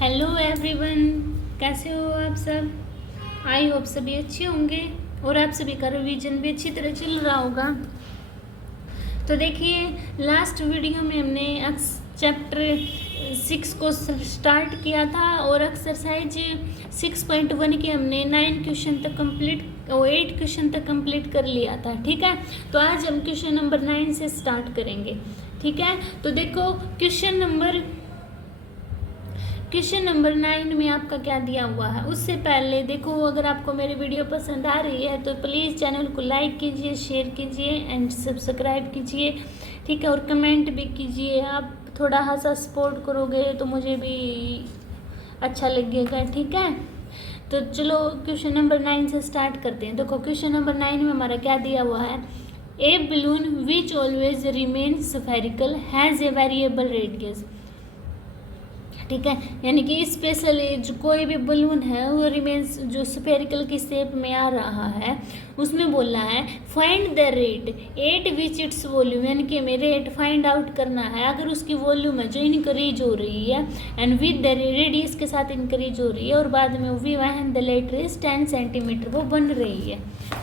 Hello everyone, कैसे हो आप सब। आई होप सभी अच्छे होंगे और आप सभी का रिवीजन भी अच्छी तरह चल रहा होगा। तो देखिए, लास्ट वीडियो में हमने चैप्टर 6 को स्टार्ट किया था और एक्सरसाइज 6.1 के हमने 9 क्वेश्चन तक कंप्लीट और 8 क्वेश्चन तक कंप्लीट कर लिया था। ठीक है, तो आज हम क्वेश्चन नंबर 9 से स्टार्ट करेंगे। ठीक है, तो देखो क्वेश्चन नंबर 9 में आपका क्या दिया हुआ है। उससे पहले देखो, अगर आपको मेरी वीडियो पसंद आ रही है तो प्लीज़ चैनल को लाइक कीजिए, शेयर कीजिए एंड सब्सक्राइब कीजिए। ठीक है, और कमेंट भी कीजिए। आप थोड़ा सा सपोर्ट करोगे तो मुझे भी अच्छा लगेगा। ठीक है, तो चलो क्वेश्चन नंबर 9 से स्टार्ट करते हैं। देखो क्वेश्चन नंबर 9 में हमारा क्या दिया हुआ है। A balloon which always remain spherical has a variable radius. ठीक है, यानी कि स्पेशल जो कोई भी बलून है वो रिमेन्स जो स्फेरिकल की शेप में आ रहा है, उसमें बोलना है find the rate at which its volume, यानी कि हमें रेट फाइंड आउट करना है अगर उसकी वॉल्यूम है जो इनक्रीज हो रही है एंड विद द रेडियस के साथ इनक्रीज हो रही है और बाद में V when the latter is 10 centimetre वो बन रही है।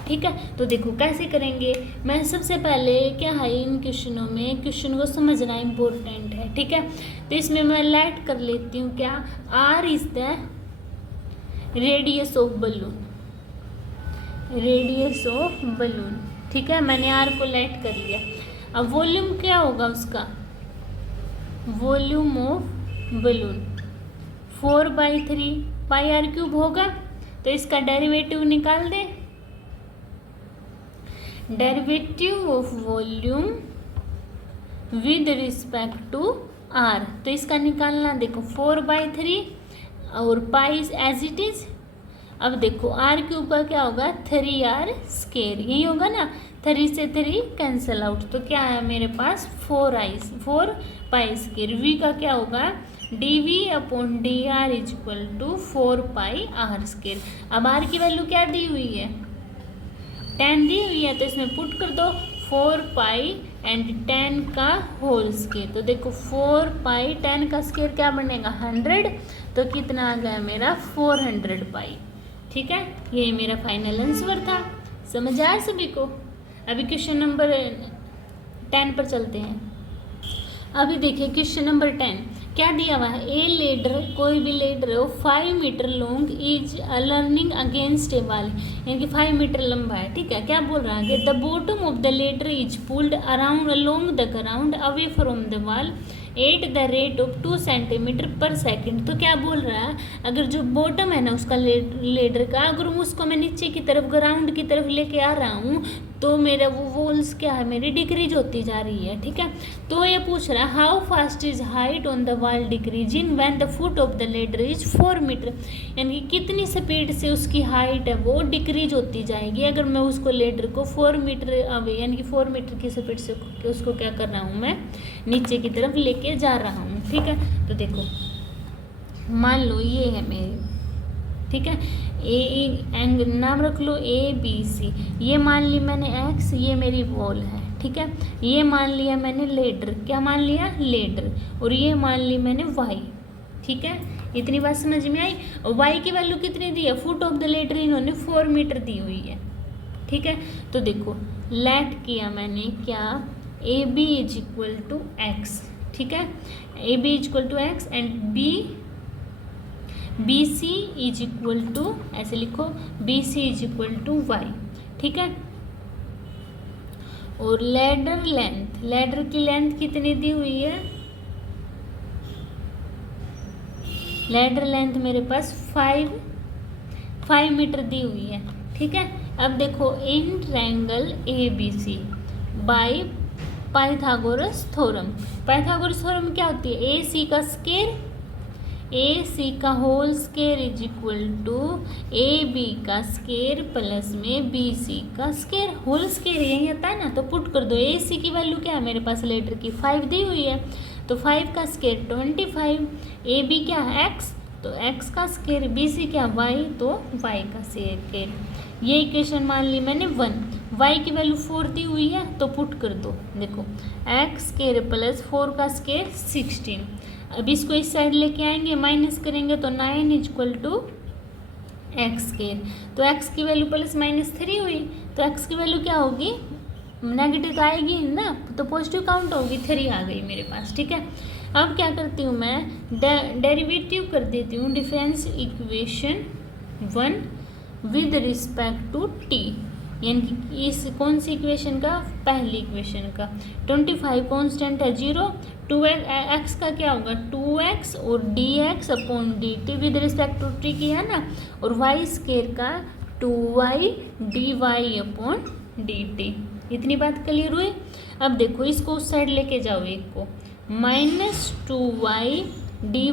ठीक है, तो देखो कैसे करेंगे। मैं सबसे पहले क्या है, इन क्वेश्चनों में क्वेश्चन को समझना इम्पोर्टेंट है। ठीक है, तो इसमें मैं लाइट कर लेती हूँ क्या, r is the radius of balloon, radius of balloon. ठीक है, मैंने आर को लाइट कर लिया। अब वॉल्यूम क्या होगा उसका, volume of balloon 4/3 pi r cube होगा। तो इसका डेरिवेटिव निकाल दे, derivative of volume with respect to r. तो इसका निकालना, देखो 4/3 और पाई एज इट इज। अब देखो आर के ऊपर क्या होगा, 3r स्केयर, यही होगा ना, 3 से 3 कैंसल आउट। तो क्या है मेरे पास 4 पाई स्केयर। वी का क्या होगा, dv/dr equal to 4 pi r square. अब आर की वैल्यू क्या दी हुई है, 10 दी हुई है, तो इसमें पुट कर दो 4 पाई एंड 10 का होल स्केयर। तो देखो 4 पाई 10 का स्केयर क्या बनेगा 100, तो कितना आ गया मेरा 400 पाई। ठीक है, ये मेरा फाइनल आंसर था। समझ आया सभी को। अभी क्वेश्चन नंबर 10 पर चलते हैं। अभी देखिए क्वेश्चन नंबर 10 क्या दिया हुआ है। ए लेडर, कोई भी लेडर हो 5 metre long is leaning against a wall, यानी कि 5 मीटर लंबा है। ठीक है, क्या बोल रहा है, the bottom of the ladder is pulled around along the ground away from the wall at the rate of 2 centimetre per second. तो क्या बोल रहा है, अगर जो बॉटम है ना उसका लेडर का, अगर उसको मैं नीचे की तरफ ग्राउंड की तरफ लेके आ रहा हूँ तो मेरा वो वॉल्स क्या है मेरी डिक्रीज होती जा रही है। ठीक है, तो ये पूछ रहा है how fast is height on the wall decreasing when the foot of the ladder is 4 metre, यानी कि कितनी स्पीड से उसकी हाइट है वो डिक्रीज होती जाएगी अगर मैं उसको लेडर को 4 मीटर अवे, यानी कि 4 मीटर की स्पीड से उसको क्या कर रहा हूँ मैं नीचे की तरफ लेके जा रहा हूँ। ठीक है, तो देखो मान लो ये है मेरी, ठीक है, ए नाम रख लो ABC, ये मान ली मैंने X, ये मेरी वॉल है। ठीक है, ये मान लिया मैंने लेडर, क्या मान लिया लेडर, और ये मान ली मैंने Y। ठीक है, इतनी बात समझ में आई। और Y की वैल्यू कितनी दी है, फुट ऑफ द लेडर इन्होंने 4 मीटर दी हुई है। ठीक है, तो देखो लेट किया मैंने क्या, AB is equal to X। ठीक है, AB is equal to X and BC is equal to, ऐसे लिखो BC is equal to Y। ठीक है, और लेडर लेंथ, लेडर की लेंथ कितनी दी हुई है, लेडर लेंथ मेरे पास 5 मीटर दी हुई है। ठीक है, अब देखो in triangle ABC by Pythagoras theorem. Pythagoras theorem क्या होती है, AC का स्केयर, AC का whole square is equal to AB का स्केयर प्लस में BC का स्केयर, होल स्केयर यही आता है ना। तो पुट कर दो, AC की वैल्यू क्या है मेरे पास लेटर की 5 दी हुई है, तो 5 का स्केयर 25, AB क्या है X, तो X का स्केयर, BC क्या Y, तो Y का स्केयर। ये इक्वेशन मान ली मैंने 1, Y की वैल्यू 4 दी हुई है तो पुट कर दो। देखो X स्केयर प्लस 4 का स्केयर 16, अब इसको इस साइड लेके आएंगे, माइनस करेंगे तो 9 इक्वल टू एक्स स्क्वायर। तो एक्स की वैल्यू प्लस माइनस 3 हुई, तो एक्स की वैल्यू क्या होगी, नेगेटिव तो आएगी ना, तो पॉजिटिव काउंट होगी, 3 आ गई मेरे पास। ठीक है, अब क्या करती हूँ मैं, डेरिवेटिव कर देती हूँ difference equation 1 with respect to t, यानी कि इस कौन सी इक्वेशन का, पहली इक्वेशन का। 25 कॉन्स्टेंट है 0, 2x का क्या होगा 2x और dx upon dt with respect to t किया ना, और y स्क्वायर का 2y dy अपॉन dt। इतनी बात क्लियर हुई। अब देखो इसको उस साइड लेके जाओ, एक को -2y dy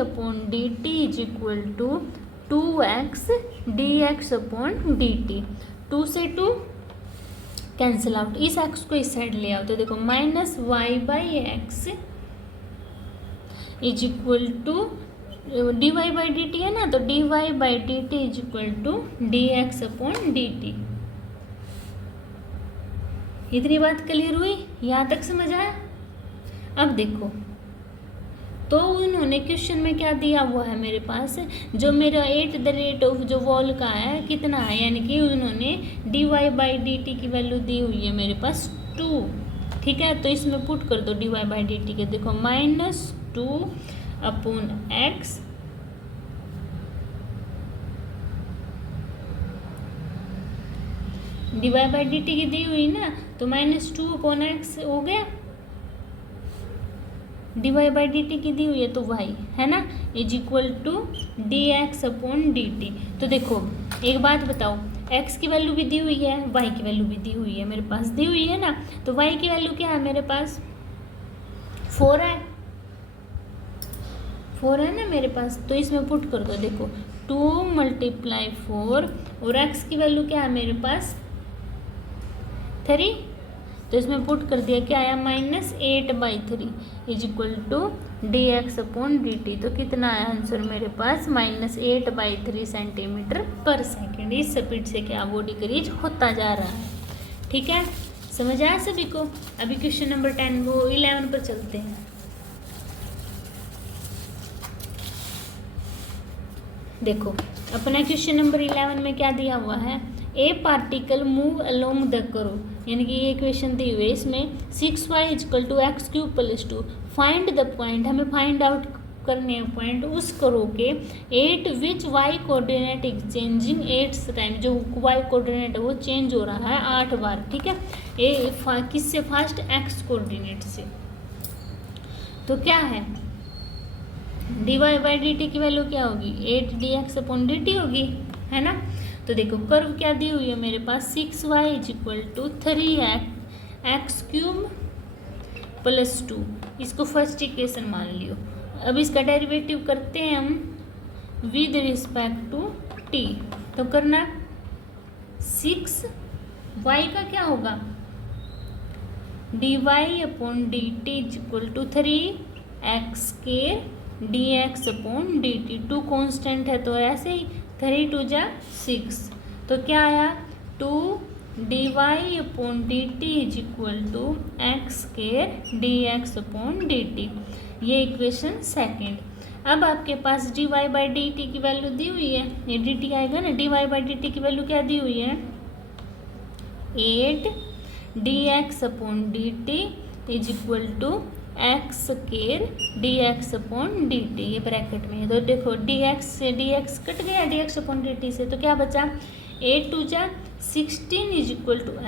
upon dt is equal to 2x dx upon dt। 2 से 2 कैंसिल आउट, इस एक्स को इस साइड ले आओ तो देखो -y/x is equal to dy/dt है ना, तो dy/dt is equal to dx upon dt। इतनी बात क्लियर हुई, यहाँ तक समझ आया। अब देखो तो उन्होंने क्वेश्चन में क्या दिया हुआ है मेरे पास, जो मेरा @ जो वॉल का है कितना है, यानी कि उन्होंने dy/dt की वैल्यू दी हुई है मेरे पास 2। ठीक है, तो इसमें पुट कर दो dy/dt के, देखो -2 अपॉन x dy/dt की दी हुई ना, तो -2 अपॉन x हो गया, dy/dt की दी हुई है तो y है ना, is equal to dx upon dt। तो देखो एक बात बताओ, x की वैल्यू भी दी हुई है, y की वैल्यू भी दी हुई है, मेरे पास दी हुई है ना, तो y की वैल्यू क्या है मेरे पास 4 है, 4 है ना मेरे पास, तो इसमें पुट कर दो, देखो 2 × 4 और x की वैल्यू क्या है मेरे पास 3, तो इसमें पुट कर दिया, क्या आया -8/3 is equal to dx upon dt। तो कितना आया आंसर मेरे पास -8/3 सेंटीमीटर पर सेकेंड। इस स्पीड से क्या बॉडी क्रीज होता जा रहा है। ठीक है, समझ आया सभी को। अभी क्वेश्चन नंबर 11 पर चलते हैं। देखो अपना क्वेश्चन नंबर 11 में क्या दिया हुआ है, ए particle move along the curve, यानी कि ये क्वेश्चन दी हुई है, इसमें 6y = x³ + 2 find the point, हमें फाइंड आउट करने हैं पॉइंट उस कर्व के 8 विच y कोऑर्डिनेट एक्सचेंजिंग 8 टाइम, जो y कोऑर्डिनेट है वो चेंज हो रहा है 8 बार। ठीक है, ए किससे फास्ट, x कोऑर्डिनेट से। तो क्या है dy/dt की वैल्यू क्या होगी 8 dx अपॉन dt होगी, है ना। तो देखो कर्व क्या दी हुई है मेरे पास 6y = 3x³ + 2, इसको फर्स्ट इक्वेशन मान लियो। अब इसका डेरिवेटिव करते हैं हम विद रिस्पेक्ट टू t, तो करना 6y का क्या होगा dy upon dt = 3x² dx upon dt। 2 constant है तो ऐसे ही 3 × 2 = 6, तो क्या आया 2 dy upon dt = x² dx upon dt। ये इक्वेशन सेकंड। अब आपके पास dy/dt की वैल्यू दी हुई है, ये dt आएगा ना, dy/dt की वैल्यू क्या दी हुई है 8 dx upon dt = x² dx upon dt, ये ब्रैकेट में है। तो देखो dx से dx कट गया dx अपॉन dt से, तो क्या बचा 8 × 2 = 16 =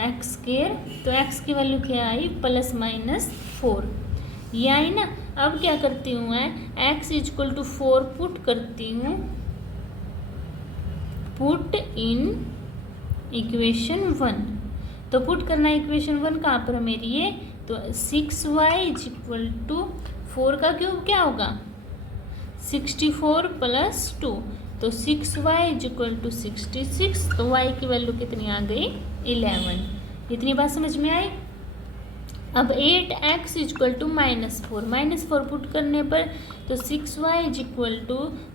x², तो x की वैल्यू क्या आई ±4, ये आई ना। अब क्या करती हूँ मैं x = 4 पुट करती हूँ, पुट इन इक्वेशन 1, तो पुट करना इक्वेशन 1 कहाँ पर मेरी ये, तो 6y = 4 का क्यूब क्या होगा 64 + 2, तो 6y = 66, तो y की वैल्यू कितनी आ गई 11। इतनी बात समझ में आई। अब 8x = -4 पुट करने पर तो 6y =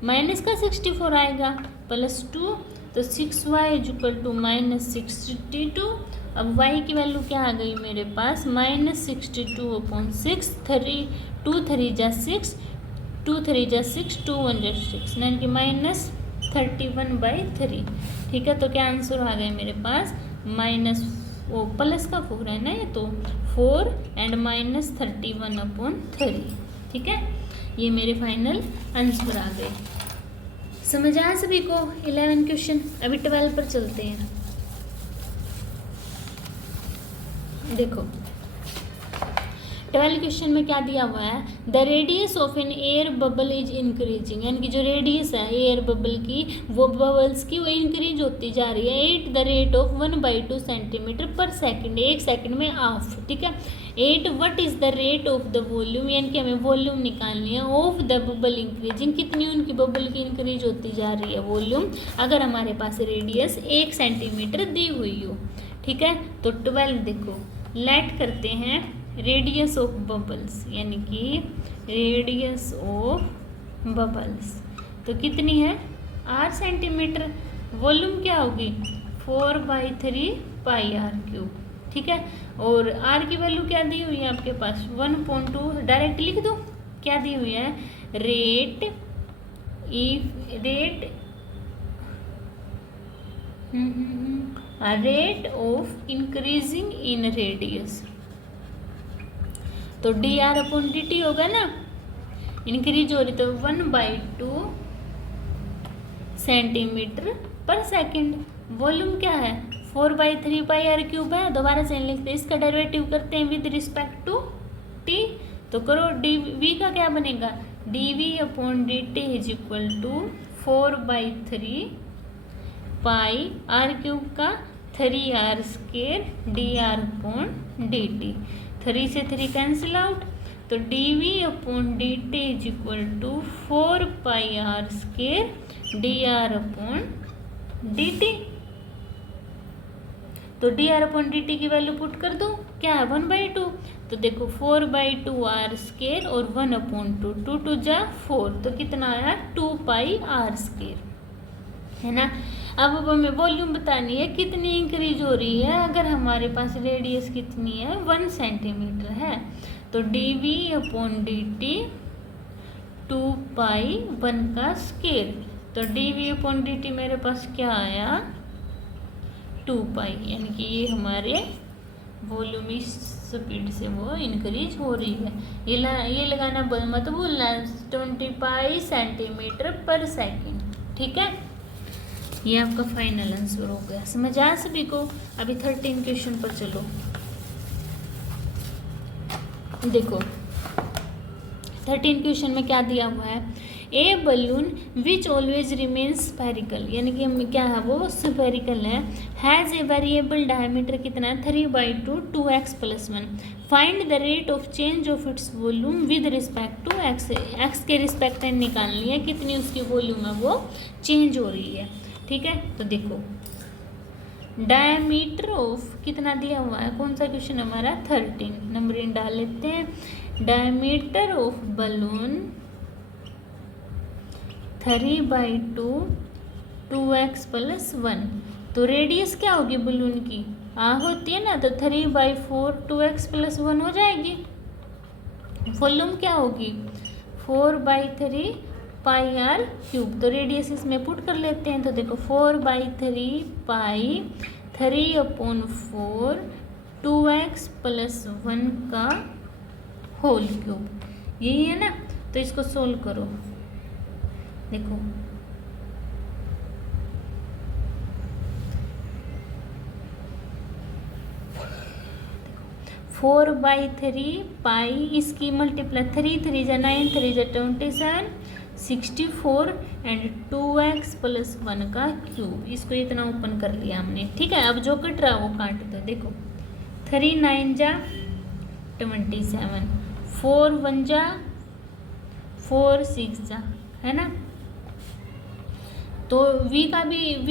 माइनस का 64 आएगा +2, तो 6y = -62। अब y की वैल्यू क्या आ गई मेरे पास -62/6, 2 3 × 6 2 3 जा 6, 2 1 जा 6, यानी कि -31/3। ठीक है, तो क्या आंसर आ गया मेरे पास माइनस, वो प्लस का 4 है ना ये, तो 4 एंड -31/3। ठीक है, ये मेरे फाइनल आंसर आ गए। समझ आया सभी को 11 क्वेश्चन। अभी 12 पर चलते हैं। देखो 12 क्वेश्चन में क्या दिया हुआ है, the radius of an air bubble is increasing, यानी कि जो रेडियस है एयर बबल की, वो बबल्स की वो इंक्रीज होती जा रही है eight the rate of 1/2 centimetre per second, 1 second में हाफ। ठीक है, 8 what is the rate of the volume, यानी कि हमें वॉल्यूम निकालनी है ऑफ द बबल इंक्रीजिंग, कितनी उनकी बबल की इंक्रीज होती जा रही है वॉल्यूम, अगर हमारे पास रेडियस 1 सेंटीमीटर दी हुई हो। ठीक है, तो 12 देखो लेट करते हैं रेडियस ऑफ बबल्स, यानी कि रेडियस ऑफ बबल्स तो कितनी है 8 सेंटीमीटर, वॉल्यूम क्या होगी 4/3 पाई आर क्यूब। ठीक है, और आर की वैल्यू क्या दी हुई है आपके पास 1.2, डायरेक्ट लिख दो क्या दी हुई है, rate of increasing in radius, तो dr/dt होगा ना, इंक्रीज हो रही तो 1/2 सेंटीमीटर पर सेकेंड। वॉल्यूम क्या है 4/3 पाई आर क्यूब है, दोबारा से लिखते हैं, इसका डेरिवेटिव करते हैं विद रिस्पेक्ट टू t, तो करो dv का क्या बनेगा, dv/dt is equal to 4/3 pi r cube का 3r² dr/dt, 3 से 3 कैंसिल आउट, तो dv/dt is equal to 4 pi r² dr/dt, तो dr/dt की वैल्यू पुट कर दो, क्या है 1/2, तो देखो 4/2 r² और 1/2, 2 2 जा 4, तो कितना आया 2 पाई r², है ना। अब हमें वॉल्यूम बतानी है कितनी इंक्रीज हो रही है, अगर हमारे पास रेडियस कितनी है 1 सेंटीमीटर है, तो dv/dt 2 पाई 1 का स्केयर, तो dv/dt मेरे पास क्या आया 2 पाई, यानी कि ये हमारे वॉल्यूम इस स्पीड से वो इंक्रीज हो रही है। ये लगाना मत भूलना 20 पाई सेंटीमीटर पर सेकेंड। ठीक है, ये आपका फाइनल आंसर हो गया। समझ आया सभी को। अभी 13 क्वेश्चन पर चलो। देखो 13 क्वेश्चन में क्या दिया हुआ है, a balloon which always remains spherical, यानी कि क्या है वो स्फेरिकल है, हैज़ ए वेरिएबल डायमीटर कितना है 3/2 2x + 1, find the rate of change of its volume with respect to x, x के रिस्पेक्ट में निकालनी है कितनी उसकी वॉल्यूम है वो चेंज हो रही है। ठीक है, तो देखो डायमीटर ऑफ कितना दिया हुआ है, कौन सा क्वेश्चन हमारा 13, नंबरिंग डाल लेते हैं, डायमीटर ऑफ बलून 3/2 2x + 1, तो रेडियस क्या होगी बलून की होती है ना, तो 3/4 2x + 1 हो जाएगी। वॉल्यूम क्या होगी 4/3 पाई आर क्यूब, तो रेडियस इसमें पुट कर लेते हैं, तो देखो 4/3 पाई 3/4 2x + 1 का होल क्यूब, यही है ना। तो इसको सोल्व करो, देखो 4/3 पाई, इसकी मल्टीप्लाई 3 3 जा 9 3 जा 27 64 एंड 2x + 1 का क्यूब, इसको इतना ओपन कर लिया हमने। ठीक है, अब जो कट रहा वो काट दो। देखो 3 9 जा 27, 4 1 जा 4 6 जा, है ना। तो v का भी v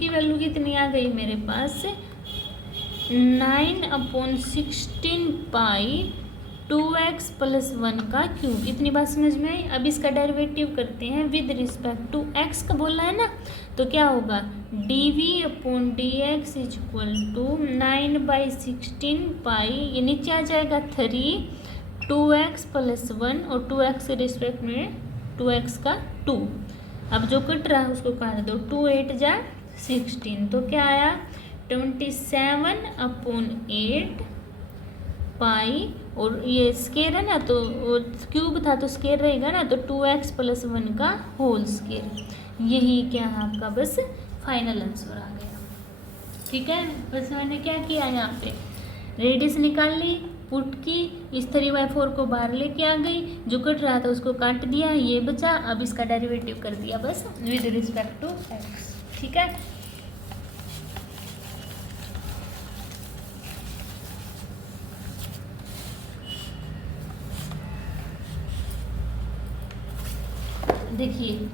की वैल्यू कितनी आ गई मेरे पास 9/16 पाई 2x + 1 का क्यूब, इतनी बात समझ में आई। अब इसका डेरिवेटिव करते हैं विद रिस्पेक्ट टू x का बोला है ना, तो क्या होगा dv/dx = 9/16 पाई, ये नीचे आ जाएगा 3 2x प्लस 1 और 2x के रिस्पेक्ट में 2x का 2। अब जो कट रहा है उसको काट दो, 2 8 जा 16, तो क्या आया 27/8 पाई, और ये स्केयर है ना तो क्यूब था तो स्केयर रहेगा ना, तो 2x प्लस 1 का होल स्केयर। यही क्या है आपका बस फाइनल आंसर आ गया। ठीक है, बस मैंने क्या किया यहाँ पे रेडियस निकाल ली, पुट की, इस 3/4 को बाहर लेके आ गई, जो कट रहा था उसको काट दिया, ये बचा। अब इसका डेरिवेटिव कर दिया बस विद रिस्पेक्ट टू x। ठीक है, देखिए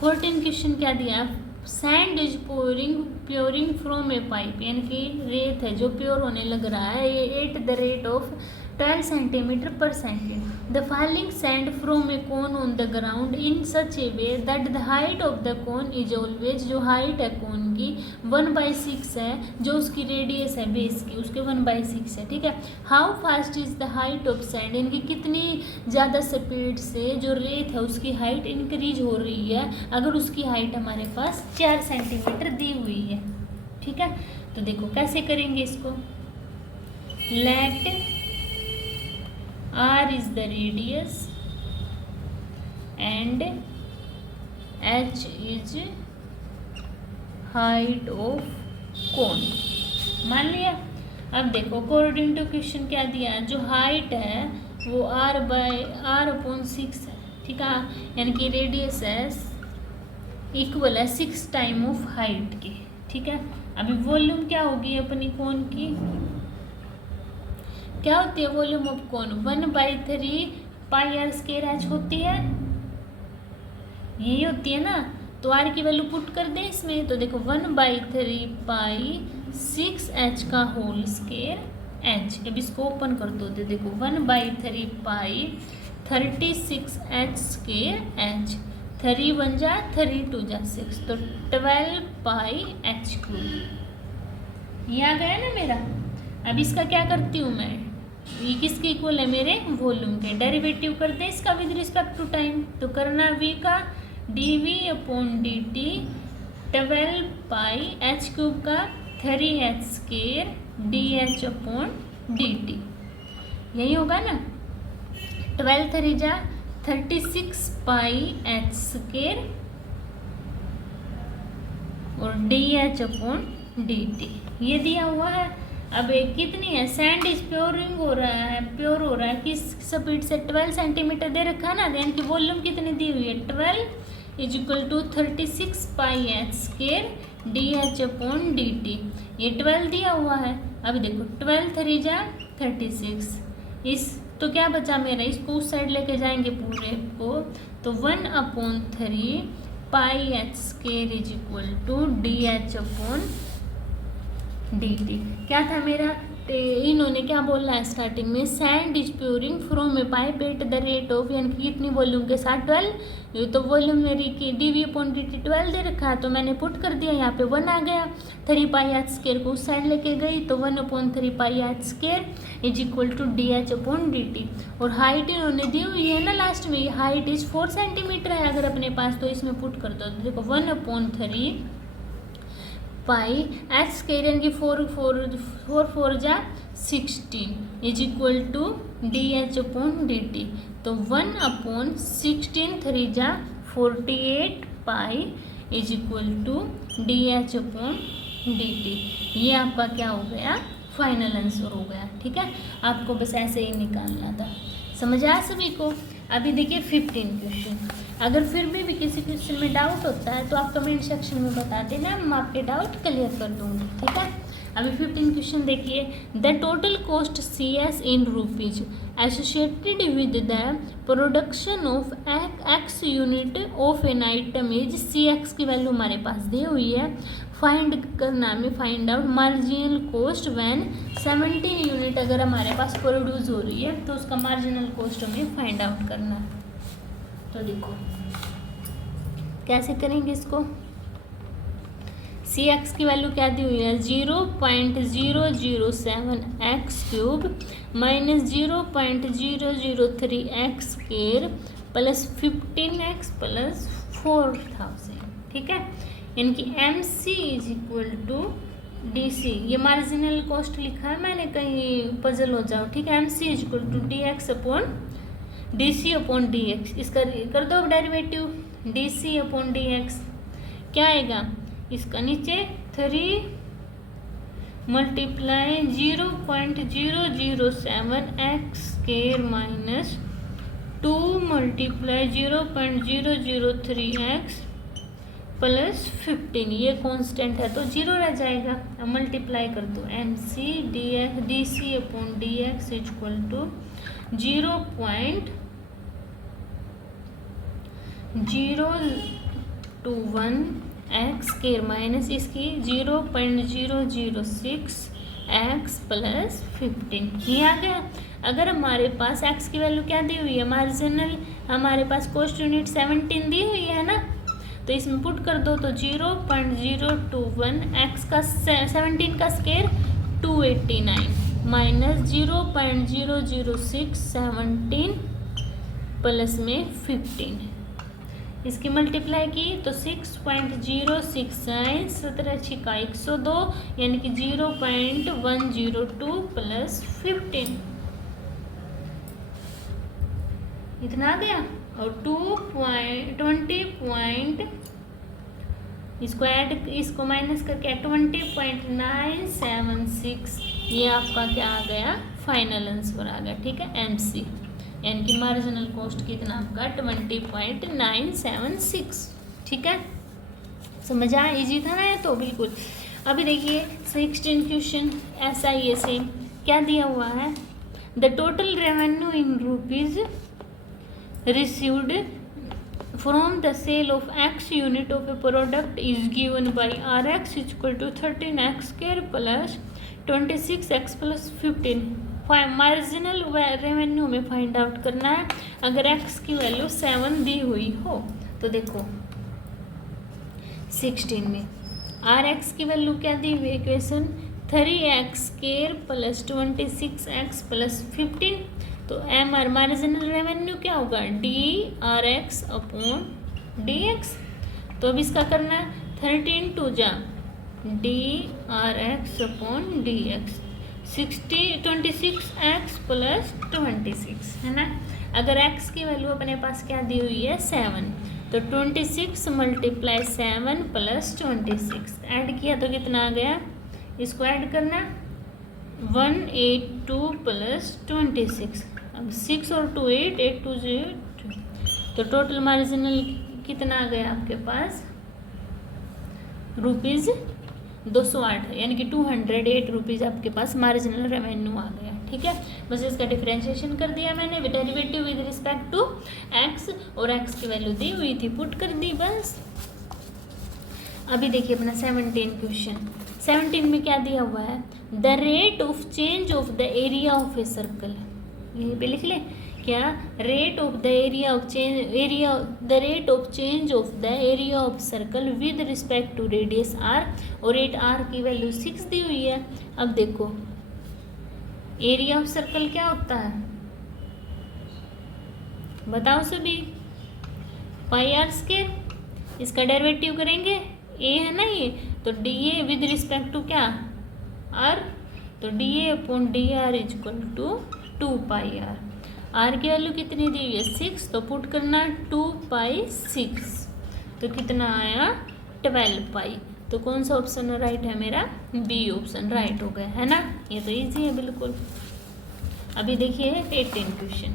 14 क्वेश्चन क्या दिया, sand is pouring from a pipe, यानी कि रेत है जो प्योर होने लग रहा है, ये at the rate of 12 centimetre per second. The falling sand from a cone on the ground in such a way that the height of the cone is always, जो हाइट है कोन की 1/6 है, जो उसकी रेडियस है base की उसके 1/6 है। ठीक है, how fast is the height of sand, इनकी कितनी ज़्यादा स्पीड से जो रेत है उसकी हाइट इंक्रीज हो रही है, अगर उसकी हाइट हमारे पास 4 सेंटीमीटर दी हुई है। ठीक है, तो देखो कैसे करेंगे इसको, late r is the radius and h is height of cone, मान लिया। अब देखो अकॉर्डिंग टू क्वेश्चन क्या दिया, जो हाइट है वो r/6 है। ठीक है, यानी कि रेडियस है इक्वल है 6 टाइम ऑफ हाइट के। ठीक है, अभी वॉल्यूम क्या होगी अपनी कोन की, क्या होती है volume of cone, 1/3 pi r square h होती है, यही होती है ना। तो आर की वैल्यू पुट कर दें इसमें, तो देखो 1/3 पाई 6h का होल स्क्वायर एच। अब इसको ओपन कर दो, देखो 1/3 पाई 36h स्क्वायर एच, 3 1 जा 3 2 जा 6, तो 12 पाई h3। ये आ गया ना मेरा। अब इसका क्या करती हूँ मैं, ये किसके इक्वल है, मेरे वॉल्यूम के, डेरिवेटिव करते हैं इसका विद रिस्पेक्ट टू टाइम, तो करना v का dv/dt 12 पाई h³ का 3h² dh/dt, यही होगा ना। 12 3 जा 36 पाई h² और dh/dt ये दिया हुआ है। अब कितनी है, सैंड इज प्योरिंग हो रहा है, प्योर हो रहा है किस स्पीड से, 12 सेंटीमीटर दे रखा है ना, यानी कि वॉल्यूम कितनी दी हुई है 12 = 36 पाई h² dh/dt, ये 12 दिया हुआ है। अभी देखो 12 3 जा 36, इस तो क्या बचा मेरा, इसको उस साइड लेके जाएंगे पूरे को, तो 1/3 पाई h² dh/dt। क्या था मेरा, इन्होंने क्या बोलना है स्टार्टिंग में, sand is pouring from a pipe at the rate of, यानी कि कितनी वॉल्यूम के साथ 12, ये तो वॉल्यूम मेरी की dv/dt 12 दे रखा है, तो मैंने पुट कर दिया, यहाँ पे 1 आ गया, 3 पाई h² को उस साइड लेके गई, तो 1/3 पाई h² = dh/dt। और हाइट इन्होंने दी हुई है ना लास्ट में, हाइट इज 4 सेंटीमीटर है अगर अपने पास, तो इसमें पुट कर दो, देखो 1/3 पाई h² यानी कि 4 4 जा 16 = dh/dt, तो 1/16 3 जा 48 पाई = dh/dt। ये आपका क्या हो गया, फाइनल आंसर हो गया। ठीक है, आपको बस ऐसे ही निकालना था, समझ आया सभी को। अभी देखिए 15 क्वेश्चन, अगर फिर भी किसी क्वेश्चन में डाउट होता है तो आप कमेंट सेक्शन में बता देना, मैं आपके डाउट क्लियर कर दूँगी। ठीक है, अभी 15 क्वेश्चन देखिए, the total cost CS in rupees associated with the production of x unit of an item is CX की वैल्यू हमारे पास दी हुई है, फाइंड करना हमें, find out marginal cost when 17 unit अगर हमारे पास प्रोड्यूस हो रही है तो उसका मार्जिनल कॉस्ट हमें फाइंड आउट करना है। तो देखो कैसे करेंगे इसको, सी एक्स की वैल्यू क्या दी हुई है 0.007 x cube minus 0.003 x square plus 15x plus 4000, ठीक है। इनकी M C is equal to D C, ये मार्जिनल कॉस्ट लिखा है मैंने, कहीं पजल हो जाओ, ठीक है। M C is equal to d x upon d C upon d x, इसका कर दो derivative, d C upon d x क्या आएगा, इसका नीचे 3 multiply 0.007 x square minus 2 multiply 0.003 x plus 15, ये कांस्टेंट है तो 0 रह जाएगा। अब मल्टीप्लाई कर दो, M C d C upon d x equal to 0.021 x square minus इसकी 0.006 एक्स प्लस 15, ये आ गया। अगर हमारे पास एक्स की वैल्यू क्या दी हुई है मार्जिनल, हमारे पास कॉस्ट यूनिट 17 दी हुई है ना, तो इसमें पुट कर दो तो 0.021 एक्स का 17 का स्क्वायर 289 माइनस 0.006 17 प्लस में 15, इसकी मल्टीप्लाई की तो 6.069 17 छिका 102 यानी कि 0.102 प्लस 15, इतना आ गया। और 20 इसको ऐड, इसको माइनस करके 20.976, ये आपका क्या आ गया फाइनल आंसर आ गया, ठीक है। एम सी यानी कि मार्जिनल कॉस्ट कितना आपका 20.976, ठीक है। समझ आया, इजी था ना ये तो बिल्कुल। अभी देखिए 16 क्वेश्चन ऐसा ही है सेम, क्या दिया हुआ है, the total revenue in rupees received from the sale of x unit of a product is given by rx equal to 13x square plus 26x plus 15। Marginal revenue में फाइंड आउट करना है अगर x की value 7 दी हुई हो। तो देखो 16 में rx की वैल्यू क्या दी हुई, equation 3x square plus 26x plus 15, तो एम आर मार्जिनल रेवेन्यू क्या होगा D R x upon d x. तो अब इसका करना है 13 टू जा D R x upon d x 26 x plus 26 है ना। अगर x की वैल्यू अपने पास क्या दी हुई है 7, तो 26 मल्टीप्लाई 7 प्लस 26 ऐड किया तो कितना आ गया, इसको ऐड करना 182 प्लस 26, अब 6 और 2 8 8 2 0, तो टोटल मार्जिनल कितना आ गया आपके पास रुपीज़ 208, यानी कि 208 रुपीज़ आपके पास मार्जिनल रेवेन्यू आ गया, ठीक है। बस इसका डिफरेंशिएशन कर दिया मैंने, derivative with respect to x, और एक्स की वैल्यू दी हुई थी पुट कर दी बस। अभी देखिए अपना 17 क्वेश्चन, 17 में क्या दिया हुआ है, the rate of change of the area of a circle, यहीं पे लिख ले क्या, rate of the area of change the rate of change of the area of circle with respect to radius r, और रेट आर की value 6 दी हुई है। अब देखो एरिया ऑफ सर्कल क्या होता है बताओ सभी, पाई आर स्क्वायर, इसका डेरिवेटिव करेंगे ए है ना ये, तो d A with respect to क्या आर, तो d A upon d r is equal to 2 pi r, r की वैल्यू कितनी दी हुई है 6, तो पुट करना 2 पाई 6, तो कितना आया 12 पाई, तो कौन सा ऑप्शन राइट है मेरा, बी ऑप्शन राइट हो गया है ना, ये तो इजी है बिल्कुल। अभी देखिए 18 question,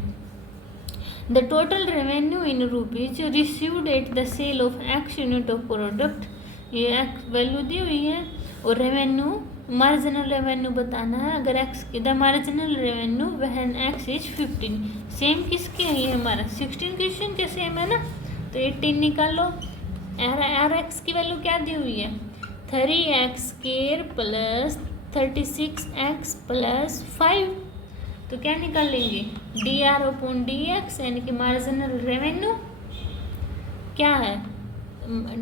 the total revenue in rupees received at the sale of x unit of product, ये एक्स वैल्यू दी हुई है, और रेवेन्यू मार्जिनल रेवेन्यू बताना है अगर x the marginal revenue when x is 15, same किसके है ये हमारा 16 क्वेश्चन के सेम है ना, तो 18 निकालो, आर एक्स की वैल्यू क्या दी हुई है 3x square plus 36x plus 5, तो क्या निकाल लेंगे D R upon d x, यानी कि मार्जिनल रेवेन्यू क्या है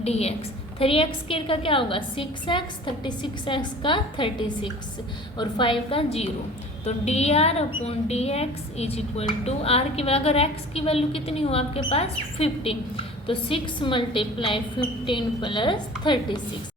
डी एक्स, 3x² का क्या होगा 6x, 36x का 36 और 5 का 0। तो dr/dx is equal to r की अगर x की वैल्यू कितनी हो आपके पास 15, तो 6 × 15 + 36।